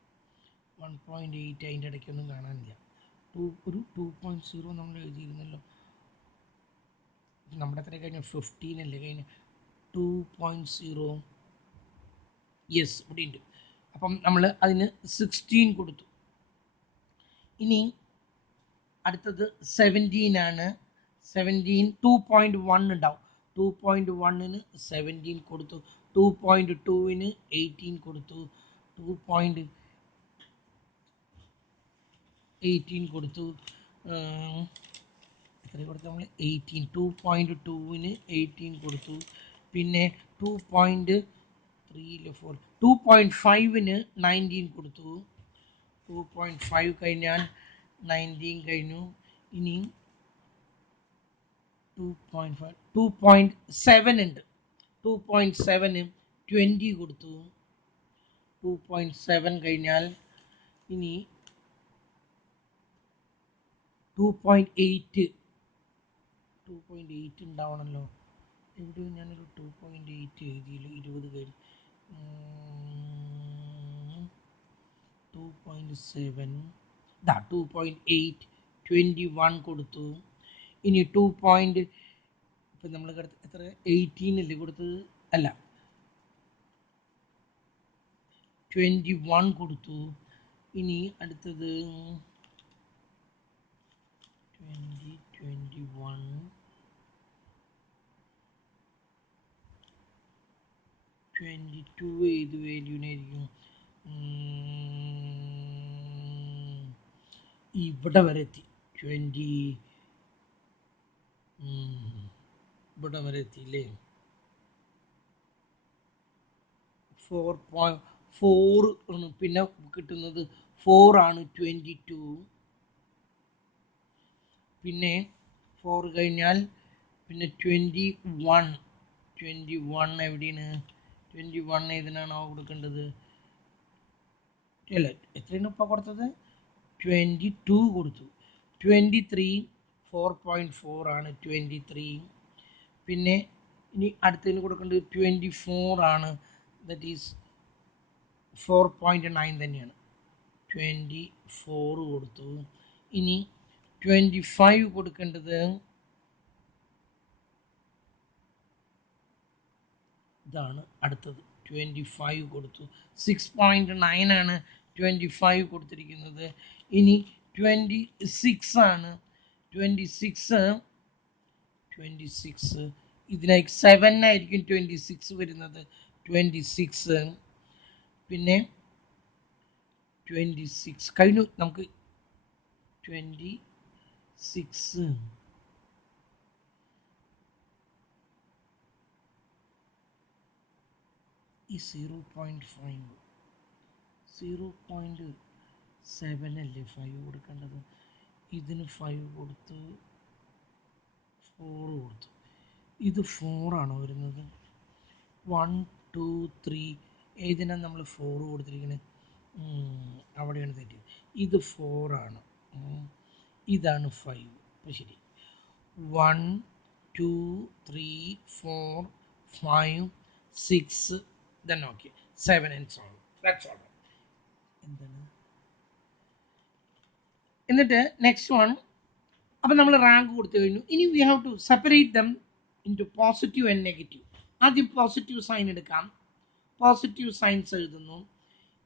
1.8 അതിൻ്റെ ഇടയ്ക്കൊന്നും കാണാനില്ല. ഒരു 2.0 നമ്മൾ എഴുതിയിരുന്നല്ലോ. നമ്മുടെ എത്ര കഴിഞ്ഞ? 15 അല്ലേ കഴിഞ്ഞ? 2.0 യെസ്, ഇവിടെ ഉണ്ട്. അപ്പം നമ്മൾ അതിന് 16 കൊടുത്തു. ഇനി അടുത്തത് 17 ആണ്. 17 2.1 ഉണ്ടാവും. 2.1ന് 17 കൊടുത്തു. 2.2ന് 18 കൊടുത്തു. 2.18 കൊടുത്തു. എത്ര കൊടുത്തു നമ്മൾ? 18. 2.2ന് 18 കൊടുത്തു. പിന്നെ 2.5ന് 19 കൊടുത്തു. 2.5 കഴിഞ്ഞാൽ 19 കഴിഞ്ഞു. ഇനി 2.7 ഉണ്ട്. 2.7ന് 20 കൊടുത്തു. 2.7 കഴിഞ്ഞാൽ ഇനി 2.8 ഉണ്ടാവണമല്ലോ. എവിടെ ഞാനൊരു 2.8 എഴുതിയില്ല. 20 കഴിഞ്ഞ് 2.7 2.8 21 കൊടുത്തു. ഇനി 2. ഇപ്പം നമ്മൾ എത്ര? 18 അല്ലേ കൊടുത്തത്? അല്ല, 21 കൊടുത്തു. ഇനി അടുത്തത് 21 22 ഏത് വാല്യൂനായിരിക്കും? ഇവിടെ വരെ എത്തി. 20 ഇവിടെ വരെ എത്തിയില്ലേ? 4 ആണ് പിന്നെ കിട്ടുന്നത്. 4 ആണ് 22. പിന്നെ 4 കഴിഞ്ഞാൽ പിന്നെ 21 എവിടെയാണ്? 21 ഏതിനാണോ കൊടുക്കേണ്ടത്? അല്ല, എത്രയാണ് ഇപ്പോൾ കൊടുത്തത്? 22 കൊടുത്തു. 23 4.4 ആണ് 23. പിന്നെ ഇനി അടുത്തതിന് കൊടുക്കേണ്ടത് 24 ആണ്, ദറ്റ് ഈസ് 4.9 തന്നെയാണ്. 24 കൊടുത്തു. ഇനി 25 കൊടുക്കേണ്ടത് ഇതാണ് അടുത്തത്. 25 കൊടുത്തു. 6.9 ആണ് 25 കൊടുത്തിരിക്കുന്നത്. ഇനി 26 ആണ്. 26 ഇതിലേക്ക് 7 ആയിരിക്കും 26 വരുന്നത്. 26 പിന്നെ 26 കഴിഞ്ഞു. നമുക്ക് 26 ഈ 0.5 0.7 അല്ലേ 5 കൊടുക്കേണ്ടത്. ഇതിന് 5 കൊടുത്ത് 4 കൊടുത്തു. ഇത് 4 ആണോ വരുന്നത്? 1 2 3 ഏതിനാണ് നമ്മൾ 4 കൊടുത്തിരിക്കുന്നത്? അവിടെയാണ് തെറ്റി. ഇത് 4 ആണ്, ഇതാണ് 5. അപ്പോൾ ശരി, 1 2 3 4 5 6 then okay 7 and so on. That's all. എന്താണ് എന്നിട്ട് നെക്സ്റ്റ് വൺ. അപ്പം നമ്മൾ റാങ്ക് കൊടുത്തു കഴിഞ്ഞു. ഇനി we have to separate them into positive and negative. ആദ്യം പോസിറ്റീവ് സൈൻ എടുക്കാം. പോസിറ്റീവ് സൈൻസ് എഴുതുന്നു.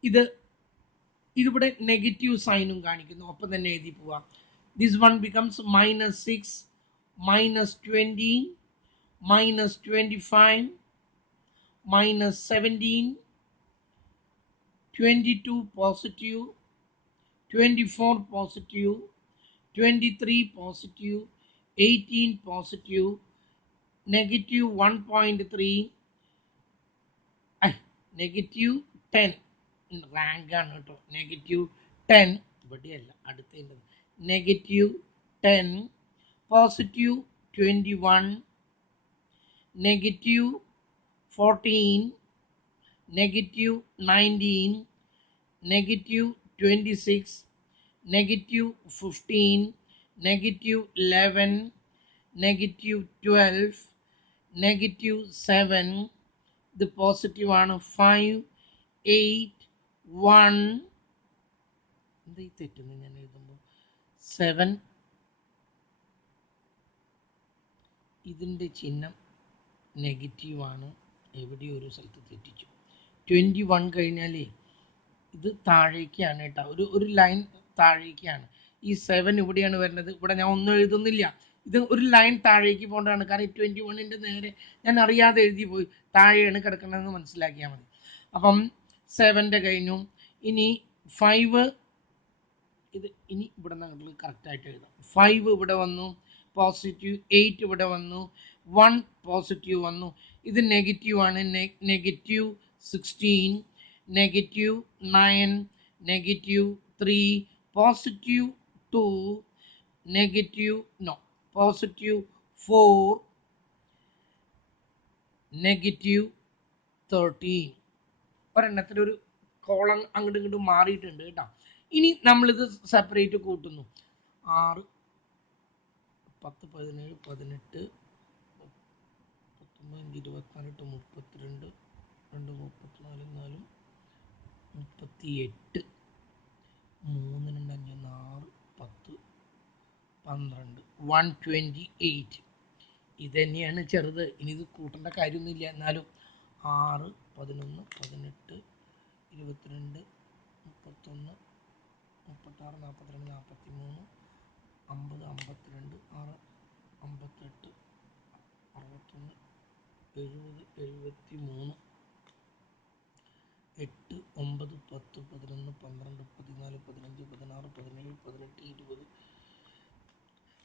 ഇത് ഇതിവിടെ നെഗറ്റീവ് സൈനും കാണിക്കുന്നു. ഒപ്പം തന്നെ എഴുതി പോവാം. This one becomes -6 -20 -25 -17 22 positive 24 positive 23 positive 18 positive negative 1.3 negative 10 റാങ്കാണ് കേട്ടോ. -10 ഇവിടെയല്ല അടുത്തത്. -10 പോസിറ്റീവ് 21 -14 -19 -26 -15 -11 -12 -7. ഇത് പോസിറ്റീവ് ആണ്. 5 8 1 എന്താ ഈ തെറ്റുന്നു ഞാൻ എഴുതുമ്പോൾ? 7 ഇതിൻ്റെ ചിഹ്നം നെഗറ്റീവാണ്. എവിടെയോ ഒരു സ്ഥലത്ത് തെറ്റിച്ചു. 21 കഴിഞ്ഞാലേ ഇത് താഴേക്കാണ് കേട്ടോ. ഒരു ലൈൻ താഴേക്കാണ്. ഈ 7 ഇവിടെയാണ് വരുന്നത്. ഇവിടെ ഞാൻ ഒന്നും എഴുതുന്നില്ല. ഇത് ഒരു ലൈൻ താഴേക്ക് പോകേണ്ടതാണ്. കാരണം 21ൻ്റെ നേരെ ഞാൻ അറിയാതെ എഴുതി പോയി. താഴെയാണ് കിടക്കണമെന്ന് മനസ്സിലാക്കിയാൽ മതി. അപ്പം 7ൻ്റെ കഴിഞ്ഞു. ഇനി 5 ഇത് ഇനി ഇവിടെ നിന്ന് കറക്റ്റായിട്ട് എഴുതാം. 5 ഇവിടെ വന്നു പോസിറ്റീവ്, 8 ഇവിടെ വന്നു, 1 പോസിറ്റീവ് വന്നു. ഇത് നെഗറ്റീവ് ആണ്. -16 -9 -3 പോസിറ്റീവ് 2 നെഗറ്റീവ് പോസിറ്റീവ് 4 -13. ഒരെണ്ണത്തിലൊരു കോളം അങ്ങോട്ടും ഇങ്ങോട്ടും മാറിയിട്ടുണ്ട് കേട്ടോ. ഇനി നമ്മളിത് സെപ്പറേറ്റ് കൂട്ടുന്നു. 6 10 17 18 19 24 32 2 34 4 38 3 2 5 6 10 12 128. ഇത് തന്നെയാണ് ചെറുത്. ഇനി ഇത് കൂട്ടേണ്ട കാര്യമൊന്നുമില്ല. എന്നാലും 6 11 18 22 31 36 42 43 50 52 6 58 61 70 73 8 9 10 11 12 14 15 16 17 18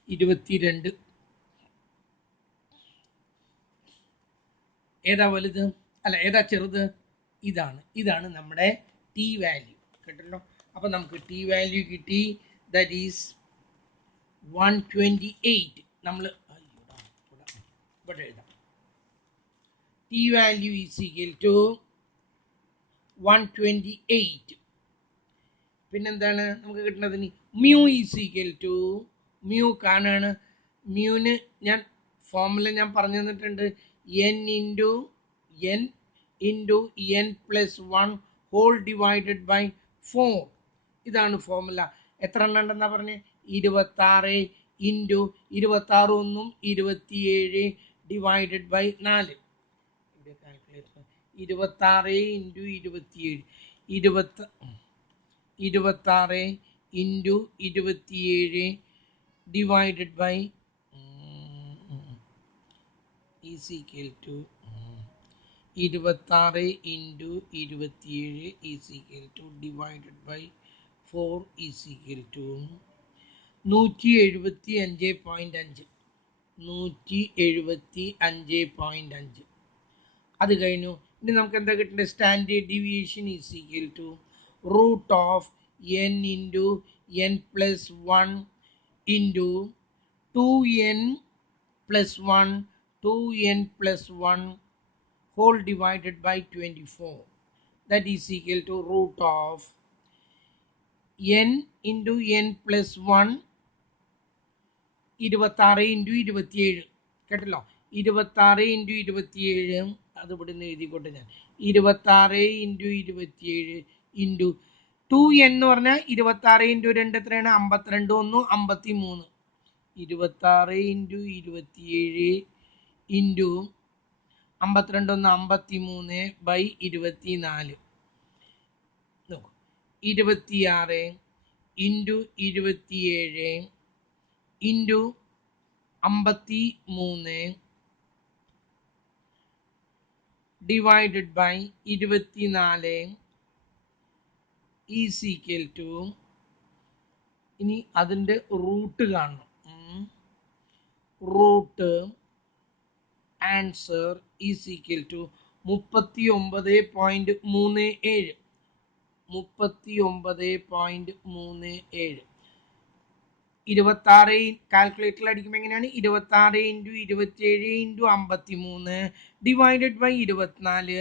20 22. ഏതാ വലുത്? അല്ല, ഏതാ ചെറുത്? ഇതാണ് നമ്മുടെ ടി വാല്യൂ. കേട്ടല്ലോ. അപ്പം നമുക്ക് ടി വാല്യൂ കിട്ടി. That is 128. നമ്മൾ ഇവിടെ എഴുതാം. T value is equal to 128. പിന്നെന്താണ് നമുക്ക് കിട്ടുന്നത്? Mu is equal to mu കാണാണ്. മ്യൂന് ഞാൻ ഫോർമുല ഞാൻ പറഞ്ഞു തന്നിട്ടുണ്ട്. n into n plus 1 whole divided by 4. ഇതാണ് ഫോർമുല. എത്ര എണ്ണം ഉണ്ടെന്നാ പറഞ്ഞ്? 26 into 26 1 27 divided by 4. 26 into 27 26 into 27 divided by is equal to 26 into 27 is equal to divided by 4 is equal to 175.5 175.5 അത് കഴിഞ്ഞു. ഇനി നമുക്ക് എന്താ കിട്ടേണ്ടത്? Standard deviation is equal to root of N into N plus one into 2n plus 1 2n plus 1 whole divided by 24, that is equal to root of n into n plus 1 26 into 27 കേട്ടല്ലോ. 26 into 27 അത് ഇവിടെ നിന്ന് എഴുതിക്കോട്ടെ ഞാൻ. 26 into 27 into 2n എന്ന് പറഞ്ഞാൽ 26 into 2 എത്രയാണ്? 52 1 53. 26 into 27 into 52 1 53 by 24 നോക്കൂ. 26 into 27 into 53 divided by 24 is equal to, ഇനി അതിൻ്റെ റൂട്ട് കാണണം. Root answer is equal to 39.37 39.37. 26 കാൽക്കുലേറ്ററിൽ അടിക്കുമ്പോൾ എങ്ങനെയാണ്? 26 into 27 into 53 divided by 24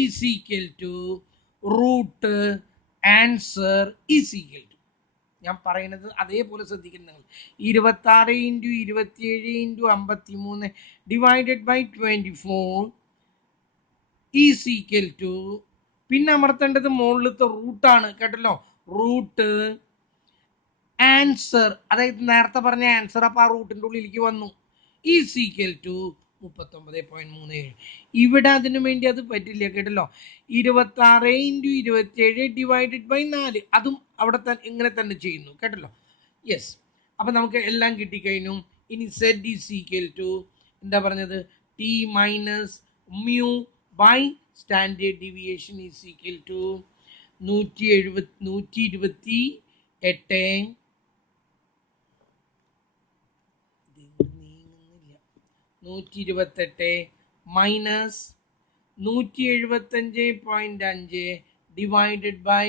is equal to root answer is equal to, ഞാൻ പറയുന്നത് അതേപോലെ ശ്രദ്ധിക്കണം നിങ്ങൾ. 26 into 27 into 53 divided by 24 is equal to, പിന്നെ അമർത്തേണ്ടത് മുകളിലത്തെ റൂട്ടാണ് കേട്ടല്ലോ. റൂട്ട് ആൻസർ, അതായത് നേരത്തെ പറഞ്ഞ ആൻസർ അപ്പോൾ ആ റൂട്ടിൻ്റെ ഉള്ളിലേക്ക് വന്നു. Is equal to 39.37. ഇവിടെ അതിനു വേണ്ടി അത് പറ്റില്ല കേട്ടല്ലോ. 26 ഇൻറ്റു 27 ഡിവൈഡഡ് ബൈ 4 അതും അവിടെ തന്നെ ഇങ്ങനെ തന്നെ ചെയ്യുന്നു കേട്ടല്ലോ. യെസ്, അപ്പം നമുക്ക് എല്ലാം കിട്ടിക്കഴിഞ്ഞു. ഇനി സെഡ് ഈസ് ഈക്വൽ ടു എന്താ പറഞ്ഞത്? T minus mu by standard deviation is equal to 128 minus 175.5 divided by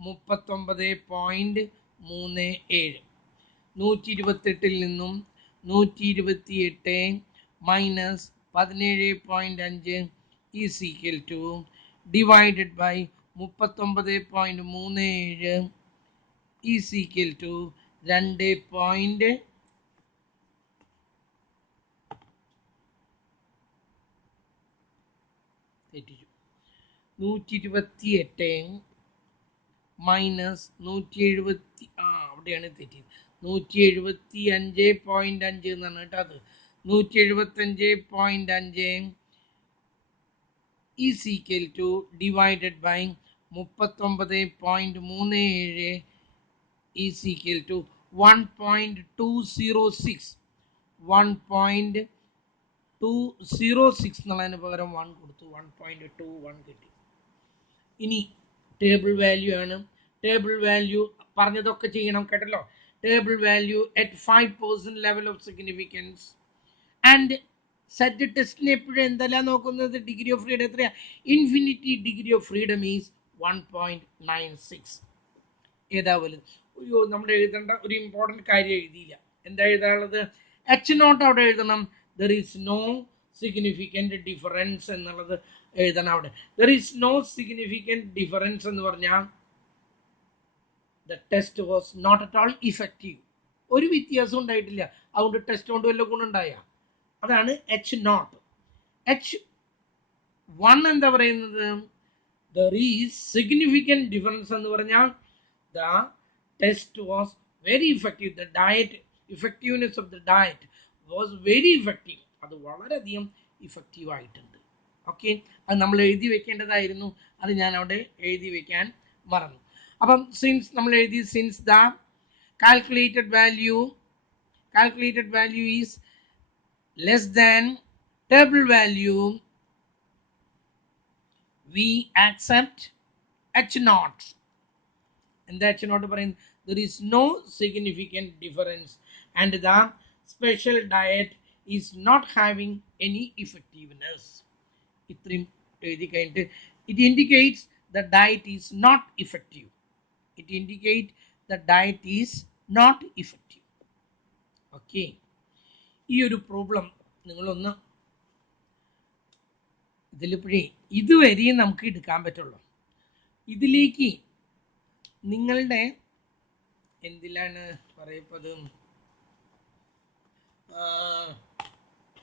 39.37. 128 നിന്നും 128 minus 17.5 is equal to divided by 39.37 is equal to 2. 128 minus 170, അവിടെയാണ് തെറ്റിയത്. 175.5 എന്നാണ് കേട്ടോ. അത് 175.5 is equal to divided by 39.37 is equal to 1.206. 1.206 എന്നുള്ളതിന് പകരം 1 കൊടുത്തു. 1.21 കിട്ടി. ഇനി ടേബിൾ വാല്യൂ ആണ്. ടേബിൾ വാല്യൂ പറഞ്ഞതൊക്കെ ചെയ്യണം കേട്ടല്ലോ. Table value at 5% level of significance and set ടെസ്റ്റിന് എപ്പോഴും എന്തെല്ലാം നോക്കുന്നത്? ഡിഗ്രി ഓഫ് ഫ്രീഡം എത്രയാ? Infinity degree of freedom is 1.96. ഏതാ വലുത്? അയ്യോ, നമ്മൾ എഴുതേണ്ട ഒരു ഇമ്പോർട്ടൻറ്റ് കാര്യം എഴുതിയില്ല. എന്താ എഴുതാനുള്ളത്? എച്ച് നോട്ട് അവിടെ എഴുതണം. There is no significant difference എന്നുള്ളത് എഴുതണം അവിടെ. There is no significant difference എന്ന് പറഞ്ഞാൽ the test was not at all effective. ഒരു വ്യത്യാസം ഉണ്ടായിട്ടില്ല. അതുകൊണ്ട് ടെസ്റ്റ് കൊണ്ട് വല്ല ഗുണമുണ്ടായ? അതാണ് എച്ച് നോട്ട്. എച്ച് വൺ എന്താ പറയുന്നത്? ദർ ഈസ് സിഗ്നിഫിക്കൻറ്റ് ഡിഫറൻസ് എന്ന് പറഞ്ഞാൽ the test was very effective. The diet effectiveness of the diet was very effective. അത് വളരെയധികം ഇഫക്റ്റീവ് ആയിട്ടുണ്ട്. ഓക്കെ, അത് നമ്മൾ എഴുതി വെക്കേണ്ടതായിരുന്നു. അത് ഞാൻ അവിടെ എഴുതി വെക്കാൻ മറന്നു. അപ്പം സിൻസ് നമ്മൾ എഴുതി, since the calculated value is less than table value, we accept H nought. എന്താ എച്ച് നോട്ട് പറയുന്നത്? there is no significant difference and the special diet is not having any effectiveness. ഇത്രയും എഴുതി കഴിഞ്ഞിട്ട് it indicates the diet is not effective. It indicates the diet is not effective. Okay, ഈ ഒരു problem നിങ്ങളൊന്ന് ഇതിലിപ്പോഴേ ഇതുവരെയും നമുക്ക് എടുക്കാൻ പറ്റുള്ളൂ. ഇതിലേക്ക് നിങ്ങളുടെ എന്തിലാണ് പറയപ്പത്,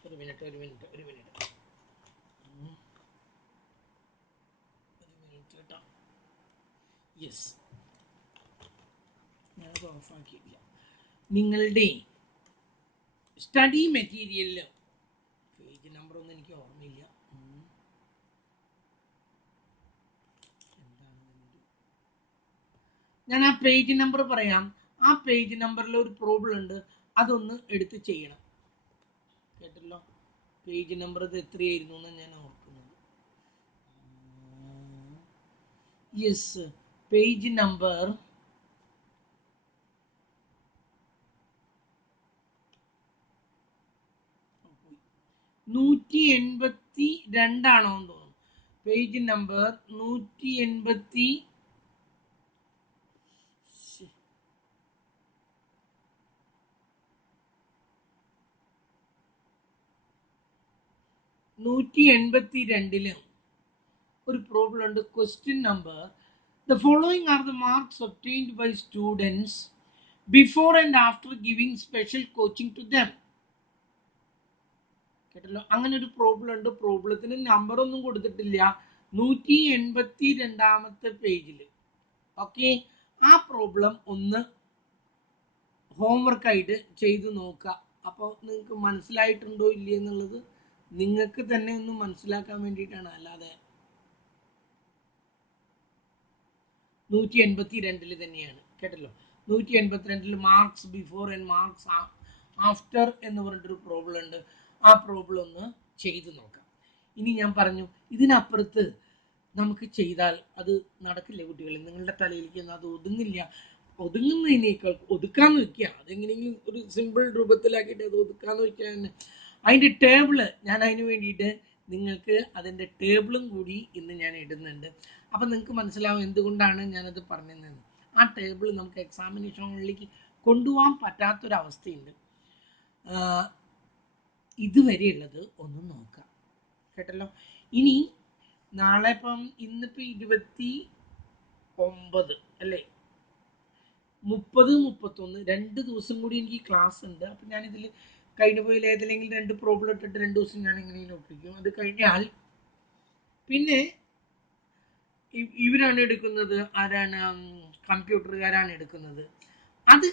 ഒരു മിനിറ്റ് കേട്ടോ. യെസ്, ഞാനത് ഓഫാക്കിയില്ല. നിങ്ങളുടെ സ്റ്റഡി മെറ്റീരിയലിൽ പേജ് നമ്പർ ഒന്നും എനിക്ക് ഓർമ്മയില്ല. ഞാൻ ആ പേജ് നമ്പർ പറയാം. ആ പേജ് നമ്പറിൽ ഒരു പ്രോബ്ലം ഉണ്ട്, അതൊന്ന് എടുത്ത് ചെയ്യണം. കേട്ടല്ലോ, പേജ് നമ്പർ ഇത് എത്രയായിരുന്നു എന്ന് ഞാൻ ഓർക്കുന്നത്. യെസ്, പേജ് നമ്പർ 182 ആണോ എന്ന് തോന്നുന്നു. പേജ് നമ്പർ 182 ഒരു പ്രോബ്ലം ഉണ്ട്. Question number, the following are the marks obtained by students before and after giving special coaching to them. കേട്ടല്ലോ, അങ്ങനെ ഒരു പ്രോബ്ലം ഉണ്ട്. പ്രോബ്ലത്തിന് നമ്പർ ഒന്നും കൊടുത്തിട്ടില്ല. 182 പേജിൽ. ഓക്കെ, ആ പ്രോബ്ലം ഒന്ന് ഹോംവർക്കായിട്ട് ചെയ്ത് നോക്കുക. അപ്പോൾ നിങ്ങൾക്ക് മനസ്സിലായിട്ടുണ്ടോ ഇല്ലേ എന്നുള്ളത് നിങ്ങൾക്ക് തന്നെ ഒന്ന് മനസ്സിലാക്കാൻ വേണ്ടിയിട്ടാണ്. അല്ലാതെ 182 തന്നെയാണ്. കേട്ടല്ലോ, 182 marks before and marks after എന്ന് പറഞ്ഞിട്ടൊരു പ്രോബ്ലം ഉണ്ട്. ആ പ്രോബ്ലം ഒന്ന് ചെയ്ത് നോക്കാം. ഇനി ഞാൻ പറഞ്ഞു, ഇതിനപ്പുറത്ത് നമുക്ക് ചെയ്താൽ അത് നടക്കില്ല കുട്ടികൾ. നിങ്ങളുടെ തലയിലേക്ക് അത് ഒതുങ്ങില്ല. ഒതുങ്ങുന്നതിനേക്കാൾ ഒതുക്കാന്ന് വെക്കുക, അതെങ്ങനെയെങ്കിലും ഒരു സിമ്പിൾ രൂപത്തിലാക്കിയിട്ട് അത് ഒതുക്കാന്ന് വെക്കാൻ തന്നെ. അതിൻ്റെ ടേബിള് ഞാൻ അതിന് വേണ്ടിയിട്ട് നിങ്ങൾക്ക് അതിൻ്റെ ടേബിളും കൂടി ഇന്ന് ഞാൻ ഇടുന്നുണ്ട്. അപ്പം നിങ്ങൾക്ക് മനസ്സിലാവും എന്തുകൊണ്ടാണ് ഞാനത് പറഞ്ഞത്. ആ ടേബിൾ നമുക്ക് എക്സാമിനേഷനിലേക്ക് കൊണ്ടുപോകാൻ പറ്റാത്തൊരവസ്ഥയുണ്ട്. ഇതുവരെയുള്ളത് ഒന്ന് നോക്കാം. കേട്ടല്ലോ, ഇനി നാളെ ഇപ്പം ഇന്നിപ്പോൾ 29 അല്ലേ, 30, 31 2 ദിവസം കൂടി എനിക്ക് ക്ലാസ് ഉണ്ട്. അപ്പം ഞാനിതിൽ കഴിഞ്ഞ പോയി ഏതിലെങ്കിലും 2 പ്രോബ്ലം ഇട്ടിട്ട് 2 ദിവസം ഞാൻ എങ്ങനെയും ഒപ്പിക്കും. അത് കഴിഞ്ഞാൽ പിന്നെ ഇവരാണ് എടുക്കുന്നത്. ആരാണ്? കമ്പ്യൂട്ടറുകാരാണ് എടുക്കുന്നത്. അത്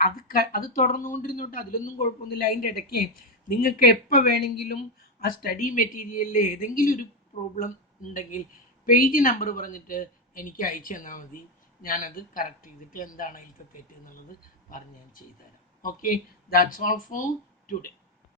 അത് അത് തുടർന്നുകൊണ്ടിരുന്നോട്ട് അതിലൊന്നും കുഴപ്പമൊന്നുമില്ല. അതിൻ്റെ ഇടയ്ക്ക് നിങ്ങൾക്ക് എപ്പോൾ വേണമെങ്കിലും ആ സ്റ്റഡി മെറ്റീരിയലിൽ ഏതെങ്കിലും ഒരു പ്രോബ്ലം ഉണ്ടെങ്കിൽ പേജ് നമ്പർ പറഞ്ഞിട്ട് എനിക്ക് അയച്ചു തന്നാൽ മതി. ഞാനത് കറക്റ്റ് ചെയ്തിട്ട് എന്താണ് അതിലത്തെ തെറ്റ് എന്നുള്ളത് പറഞ്ഞ് ഞാൻ ചെയ്തുതരാം. Okay, that's all for today.